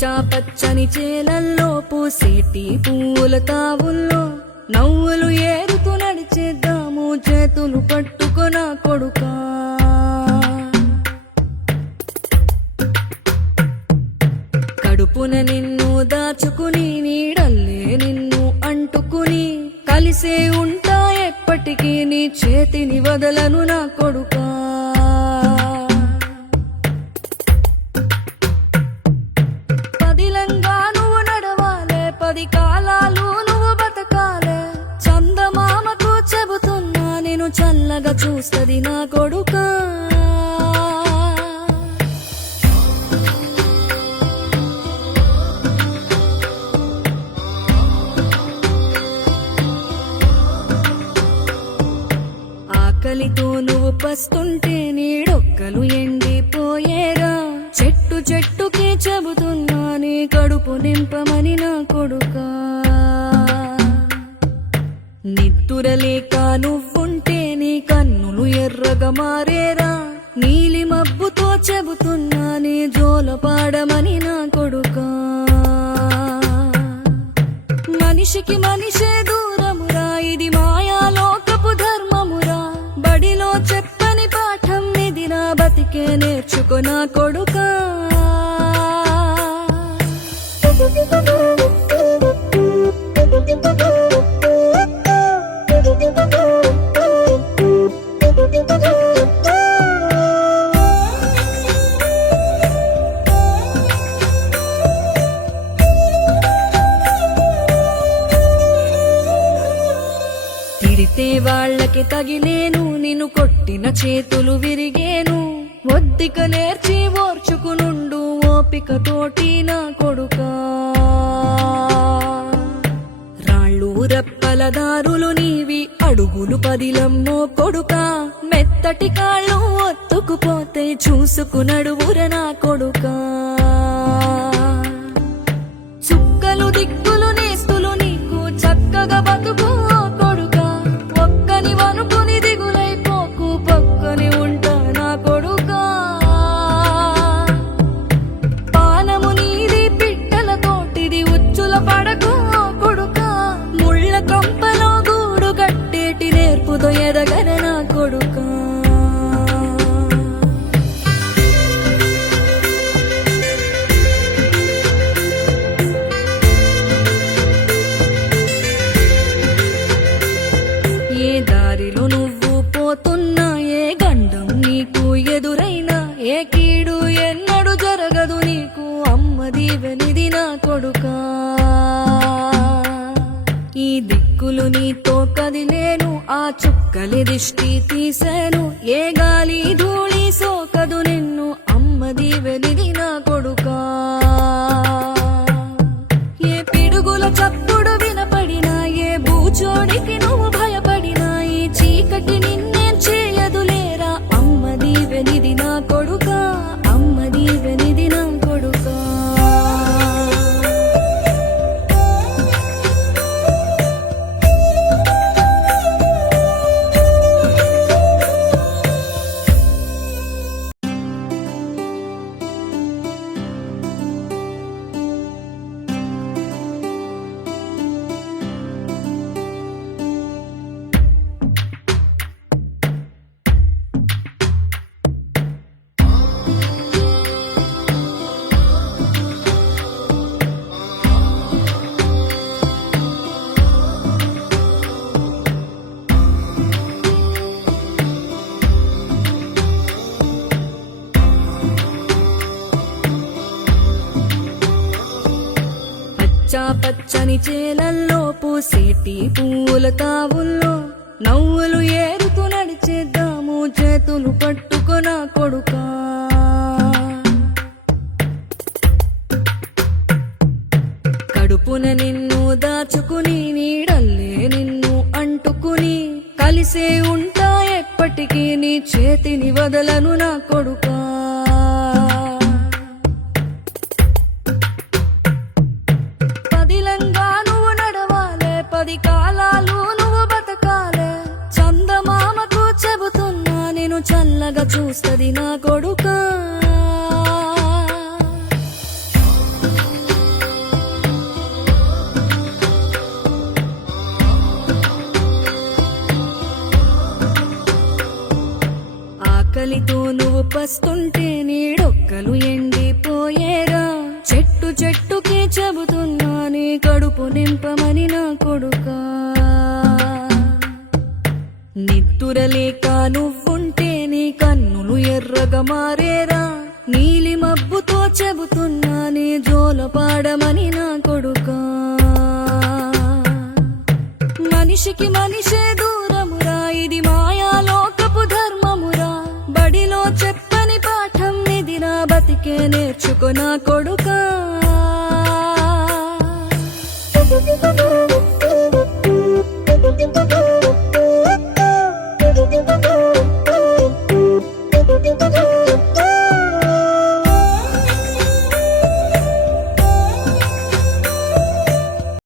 పచ్చా పచ్చని చేలల్లో పూసేటి పూల తావుల్లో నవ్వులు ఏరుతూ నడిచేద్దాము చేతులు పట్టుకొన కొడుకా. కడుపున నిన్ను దాచుకుని నీడల్లే నిన్ను అంటుకుని కలిసే ఉంటా ఎప్పటికీ నీ చేతిని వదలను నా కొడుకా. పదిలంగా నువ్వు నడవాలే, 10 కాలాలు నువ్వు బతకాలే. చందమామకు చెబుతున్నా నేను చల్లగా చూస్తది నా కొడుకా. ఆకలితో నువ్వు పస్తుంటే నీడొక్కలు ఎండిపోయేరా. చెట్టు చెట్టుకి చెబుతున్నా నీ కడుపు నింపమని నా కొడుకా. నిద్దురలేక నువ్వుంటే నీ కన్నులు ఎర్రగా మారేరా. నీలి మబ్బుతో చెబుతున్నా నీ జోల పాడమని నా కొడుకా. మనిషికి మనిషే దూరమురా, ఇది మాయాలోకపు ధర్మమురా. బడిలో చెప్పని పాఠం ఇదిరా, బతికే నేర్చుకో నా కొడుకా. తిడితే వాళ్ళకి తగిలేను, నిన్ను కొట్టిన చేతులు విరిగేను. ఒద్దిక నేర్చి ఓర్చుకునుండు ఓపిక తోటి నా కొడుకా. రాళ్ళు రప్పల దారులు నీవి, అడుగులు పదిలమ్మో కొడుకా. మెత్తటి కాళ్ళు ఒత్తుకుపోతే చూసుకునడువుర నా కొడుకా. చుక్కలు దిక్కులు నేస్తులు నీకు చక్కగా బతుకు కొడుకా. ఒక్కని వనుకుని దిగులైపోకు, పక్కని ఉంటా నా కొడుకా. పానము నీది పిట్టల తోటిది, ఉచ్చుల పడకు కొడుకా. ముళ్ళ కంపలో గూడు కట్టేటి నేర్పుతో ఎదగన నా కొడుకా. ఏ దారిలో నువ్వు పోతున్నా, ఏ గండం నీకు ఎదురైనా, ఏ కీడు ఎన్నడు జరగదు నీకు అమ్మ దీవెనిది నా కొడుకా. ఈ దిక్కులు నీతో కదిలేను, ఆ చుక్కలి దిష్టి తీసేను. ఏ గాలి ధూళి సోకదు నిన్ను అమ్మ దీవెనిది నా కొడుకా. ఏ పిడుగుల చప్పుడు వినపడినా, ఏ బూచోడికి నువ్వు భయపడినా, ఈ చీకటి నిన్నేం చేయదులేరా అమ్మ దీవెనిది నా కొడుకా. అమ్మ దీవెనిది నా కొడుకా. పచ్చా పచ్చని చేలల్లో పూసేటి పూల తావుల్లో నవ్వులు ఏరుతూ నడిచేద్దాము చేతులు పట్టుకొన కొడుకా. కడుపున నిన్ను దాచుకుని నీడల్లే నిన్ను అంటుకుని కలిసే ఉంటా ఎప్పటికీ నీ చేతిని వదలను నా కొడుకా. పదిలంగా నువ్వు నడవాలే, 10 కాలాలు నువ్వు బతకాలే. చందమామకు చెబుతున్నా నేను చల్లగా చూస్తది నా కొడుకా. కడుపు నింపమని నా కొడుకా. నిద్దురలేక నువ్వుంటే నీ కన్నులు ఎర్రగా మారేరా, నీలి మబ్బుతో చెబుతున్నా నీ జోలపాడమని నా కొడుకా. మనిషికి మనిషే దూరమురా, ఇది మాయాలోకపు ధర్మమురా. బడిలో చెప్పని పాఠం ఇది, నా బతికే నేర్చుకో నా కొడుకా.